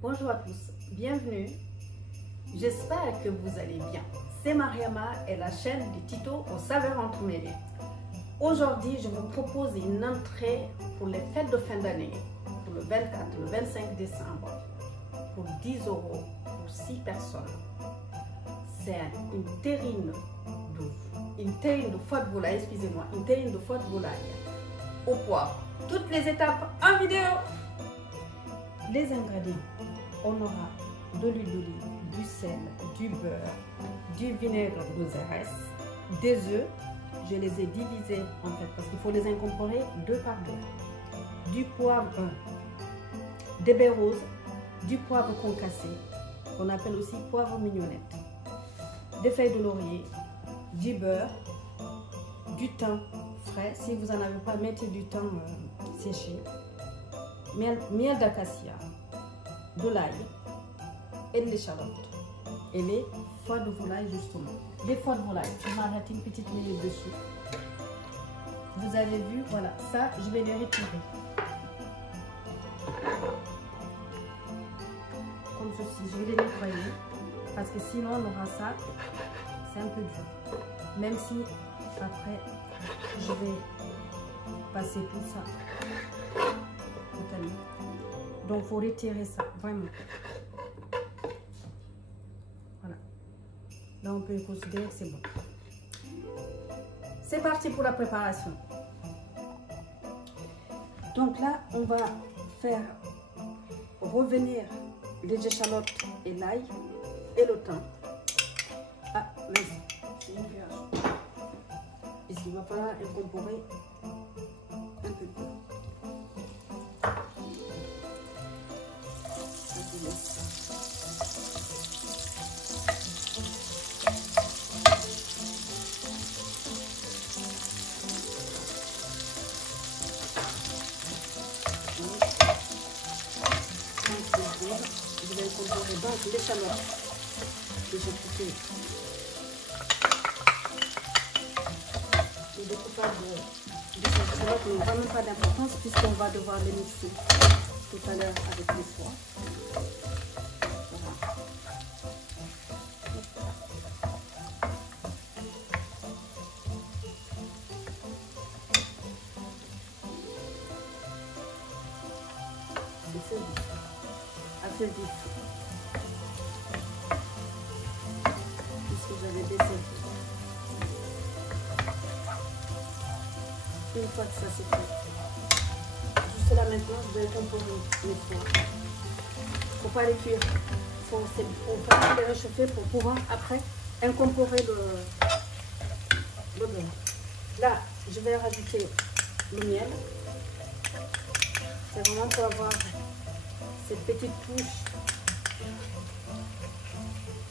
Bonjour à tous, bienvenue. J'espère que vous allez bien. C'est Mariama et la chaîne du Tito aux saveurs entremêlées. Aujourd'hui, je vous propose une entrée pour les fêtes de fin d'année, pour le 24, le 25 décembre, pour 10 € pour 6 personnes. C'est une terrine de foie de volaille, excusez-moi, une terrine de foie de volaille au poivre. Toutes les étapes en vidéo. Les ingrédients, on aura de l'huile d'olive, du sel, du beurre, du vinaigre de xérès, des œufs. Je les ai divisés en fait parce qu'il faut les incorporer 2 par 2. Du poivre, des baies roses, du poivre concassé, qu'on appelle aussi poivre mignonnette, des feuilles de laurier, du beurre, du thym frais. Si vous n'en avez pas, mettez du thym séché, miel d'acacia, de l'ail et de l'échalote et les foies de volaille justement. Les foies de volaille, je m'arrête une petite minute dessus. Vous avez vu, voilà, ça je vais les retirer. Comme ceci, je vais les nettoyer parce que sinon on aura ça, c'est un peu dur. Même si après je vais passer tout ça. Donc il faut retirer ça, vraiment. Voilà. Là on peut considérer que c'est bon. C'est parti pour la préparation. Donc là on va faire revenir les échalotes et l'ail et le thym. Ah, mais c'est une cuillère. Ici il va falloir incorporer un peu de beurre. Je vais incorporer donc l'échalote que j'ai coupé. Le découpage de cette échalote n'a vraiment pas d'importance puisqu'on va devoir les mixer tout à l'heure avec les foies. Assez vite, puisque j'avais desservi. Une fois que ça c'est fait, juste là maintenant je vais incorporer les foies. Il ne faut pas les cuire, il faut vraiment les réchauffer pour pouvoir après incorporer le beurre. Là je vais rajouter le miel. C'est vraiment pour avoir cette petite touche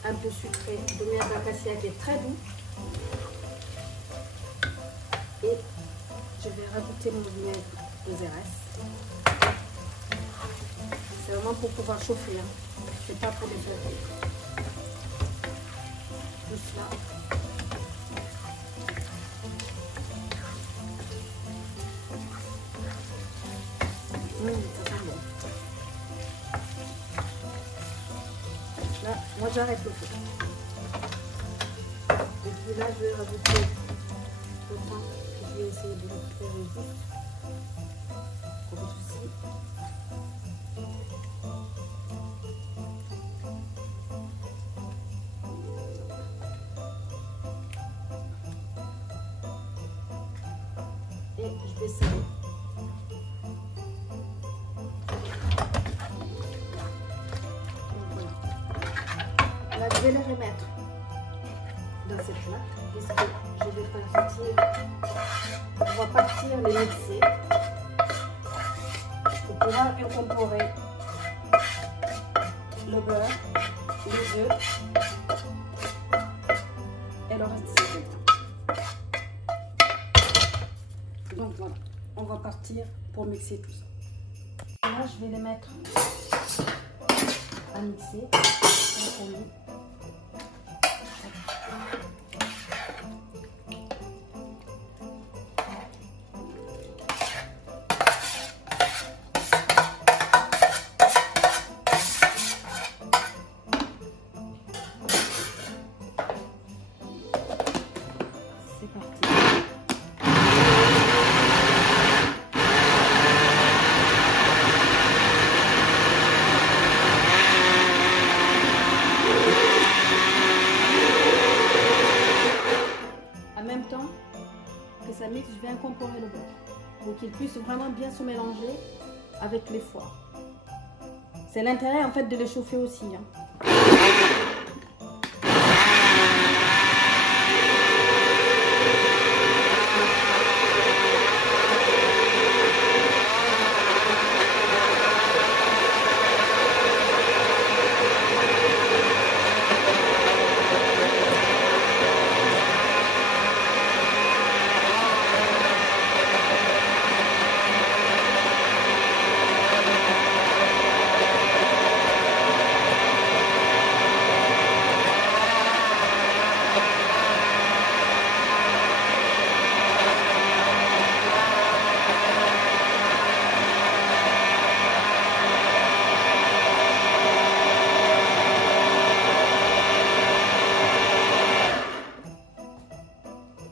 un peu sucrée de miel d'acacia qui est très doux. Et je vais rajouter mon vinaigre de xérès. C'est vraiment pour pouvoir chauffer, hein. C'est pas pour les faire. Tout cela. Ça sent bon. Là, moi j'arrête le feu. Et puis là, je vais rajouter le thym. Je vais essayer de le faire juste comme ceci. Et je vais saler. Là, je vais les remettre dans cette plat, puisque je vais partir les mixer pour pouvoir incorporer le beurre, les œufs et le reste c'est dedans. Donc voilà, on va partir pour mixer tout ça. Là, je vais les mettre à mixer. qu'il puisse vraiment bien se mélanger avec les foies. C'est l'intérêt en fait de les chauffer aussi.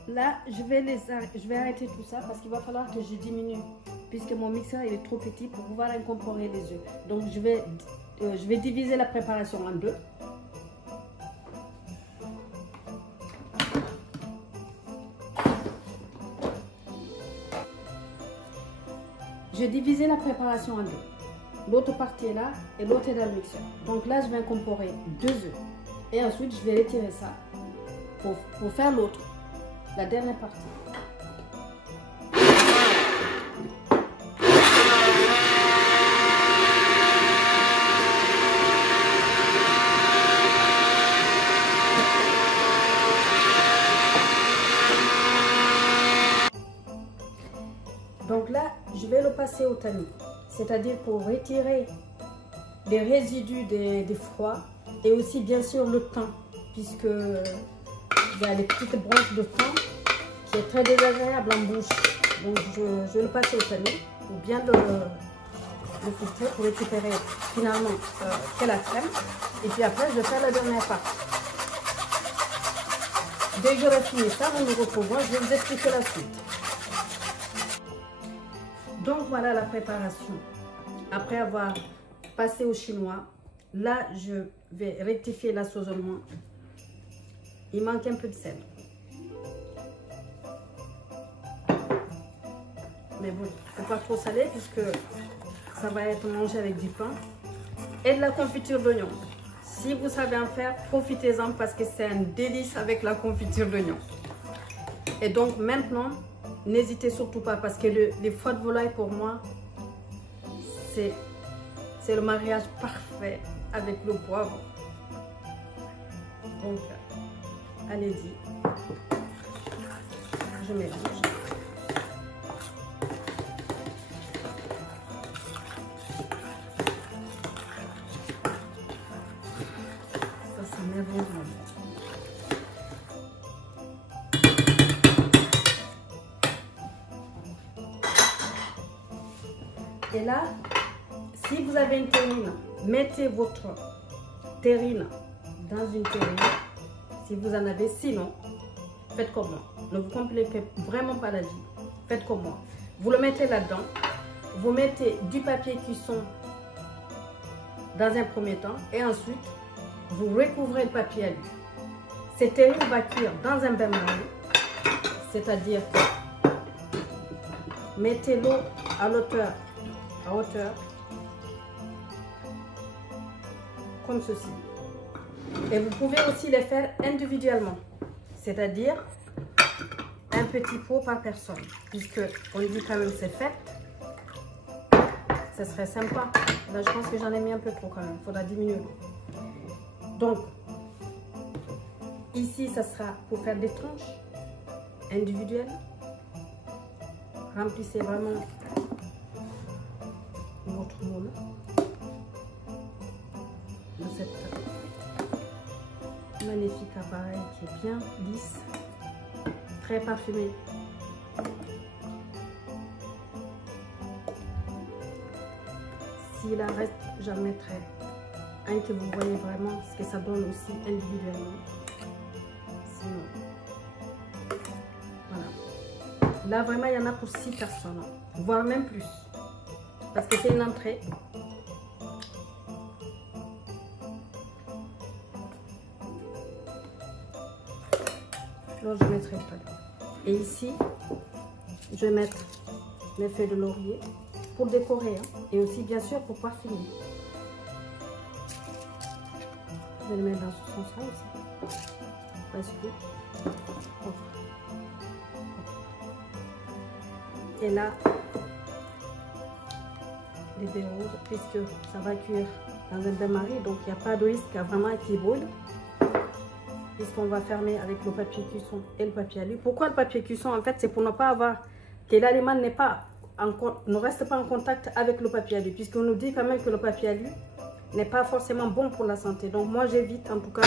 Là, je vais arrêter tout ça parce qu'il va falloir que je diminue puisque mon mixeur il est trop petit pour pouvoir incorporer les œufs. Donc, je vais diviser la préparation en deux. J'ai divisé la préparation en deux. L'autre partie est là et l'autre est dans le mixeur. Donc là, je vais incorporer 2 œufs. Et ensuite, je vais retirer ça pour faire l'autre. La dernière partie. Donc là, je vais le passer au tamis, c'est-à-dire pour retirer les résidus des froids et aussi bien sûr le thym, puisque il y a les petites branches de thym qui est très désagréable en bouche. Donc je vais le passer au tamis pour bien le filtrer pour récupérer finalement que la crème. Et puis après, je vais faire la dernière partie. Dès que j'aurai fini ça, on nous retrouvera, je vais vous expliquer la suite. Donc voilà la préparation. Après avoir passé au chinois, là je vais rectifier l'assaisonnement. Il manque un peu de sel. Mais bon, il ne faut pas trop saler puisque ça va être mangé avec du pain. Et de la confiture d'oignon. Si vous savez en faire, profitez-en parce que c'est un délice avec la confiture d'oignon. Et donc maintenant, n'hésitez surtout pas parce que les foies de volaille pour moi, c'est le mariage parfait avec le poivre. Donc, allez-y. Je mélange. Ça, c'est merveilleux. Et là, si vous avez une terrine, mettez votre terrine dans une terrine. Si vous en avez, sinon, faites comme moi. Ne vous compliquez vraiment pas la vie. Faites comme moi. Vous le mettez là-dedans. Vous mettez du papier cuisson dans un premier temps. Et ensuite, vous recouvrez le papier à lui. Cette terrine va cuire dans un bain-marie. C'est-à-dire que mettez l'eau à hauteur comme ceci. Et vous pouvez aussi les faire individuellement, c'est-à-dire un petit pot par personne, puisque on dit quand même c'est fait. Ce serait sympa. Là, je pense que j'en ai mis un peu trop quand même. Il faudra diminuer. Donc, ici, ça sera pour faire des tranches individuelles. Remplissez vraiment votre moule de cette magnifique appareil qui est bien lisse, très parfumé. S'il en reste, j'en mettrai un que vous voyez vraiment ce que ça donne aussi individuellement. Sinon, voilà. Là, vraiment, il y en a pour 6 personnes, voire même plus. Parce que c'est une entrée. Alors, je mettrai pas. Et ici, je vais mettre les feuilles de laurier pour décorer hein, et aussi bien sûr pour parfumer. Je vais le mettre dans ce sens-là aussi. Parce que... Et là, les baies roses, puisque ça va cuire dans un bain-marie, donc il n'y a pas de risque à vraiment qu'il brûle. Puisqu'on va fermer avec le papier cuisson et le papier alu. Pourquoi le papier cuisson? En fait, c'est pour ne pas avoir que l'aliment ne reste pas en contact avec le papier alu, puisqu'on nous dit quand même que le papier alu n'est pas forcément bon pour la santé. Donc moi, j'évite en tout cas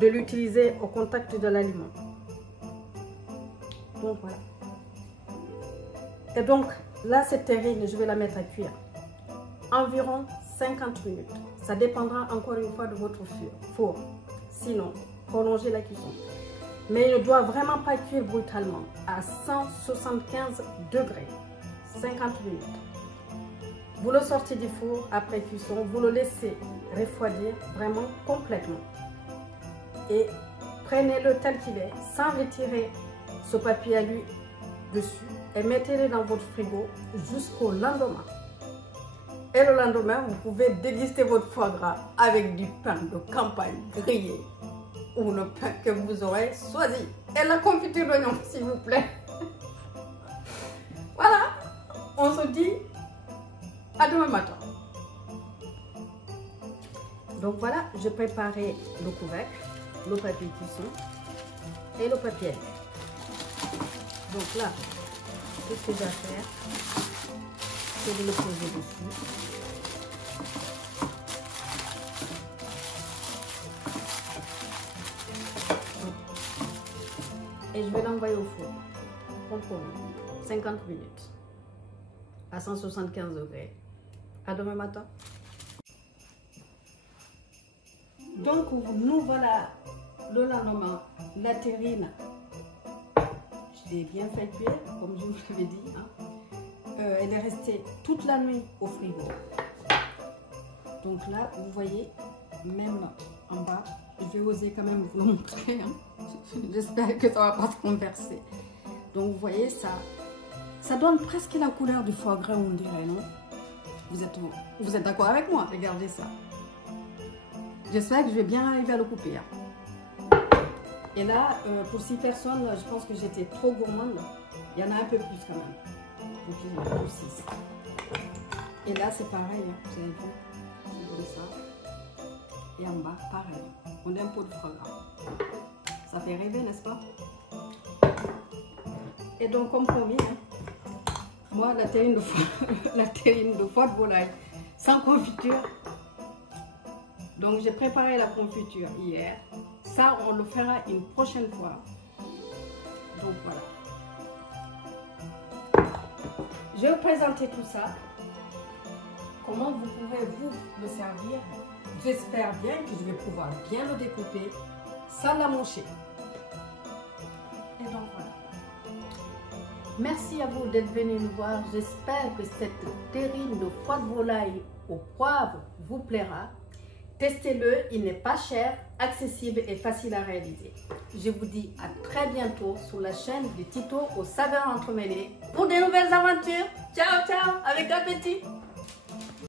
de l'utiliser au contact de l'aliment. Donc voilà. Et donc là, cette terrine, je vais la mettre à cuire environ 50 minutes. Ça dépendra encore une fois de votre four. Sinon, prolongez la cuisson. Mais il ne doit vraiment pas cuire brutalement à 175 degrés. 50 minutes. Vous le sortez du four après cuisson, vous le laissez refroidir vraiment complètement. Et prenez-le tel qu'il est, sans retirer ce papier alu dessus, et mettez-le dans votre frigo jusqu'au lendemain. Et le lendemain, vous pouvez déguster votre foie gras avec du pain de campagne grillé ou le pain que vous aurez choisi. Et la confiture d'oignon, s'il vous plaît. Voilà, on se dit à demain matin. Donc voilà, je préparais le couvercle, le papier cuisson et le papier alu. Donc là, tout ce que j'ai à faire, c'est de le poser dessus. Et je vais l'envoyer au four, compromis, 50 minutes, à 175 degrés. À demain matin. Donc nous voilà le lendemain, la terrine. Je l'ai bien fait cuire, comme je vous l'avais dit. Hein. Elle est restée toute la nuit au frigo. Donc là, vous voyez, même en bas, je vais oser quand même vous le montrer. Hein. J'espère que ça ne va pas se renverser. Donc vous voyez, ça donne presque la couleur du foie gras, on dirait, non? Vous êtes d'accord avec moi? Regardez ça. J'espère que je vais bien arriver à le couper. Hein. Et là, pour 6 personnes, je pense que j'étais trop gourmande. Il y en a un peu plus quand même. Donc il y en a plus 6. Et là, c'est pareil. Hein. Vous avez vu? C'est comme ça. Et en bas, pareil. On a un pot de foie gras. Ça fait rêver, n'est-ce pas? Et donc, comme promis, hein, moi, la terrine de foie de volaille sans confiture. Donc, j'ai préparé la confiture hier. Ça, on le fera une prochaine fois. Donc, voilà. Je vais vous présenter tout ça. Comment vous pouvez vous le servir. J'espère bien que je vais pouvoir bien le découper sans la mâcher. Et donc, voilà. Merci à vous d'être venus nous voir. J'espère que cette terrine de foie de volaille au poivre vous plaira. Testez-le, il n'est pas cher, accessible et facile à réaliser. Je vous dis à très bientôt sur la chaîne de Tito aux saveurs entremêlées pour de nouvelles aventures. Ciao, ciao, avec appétit.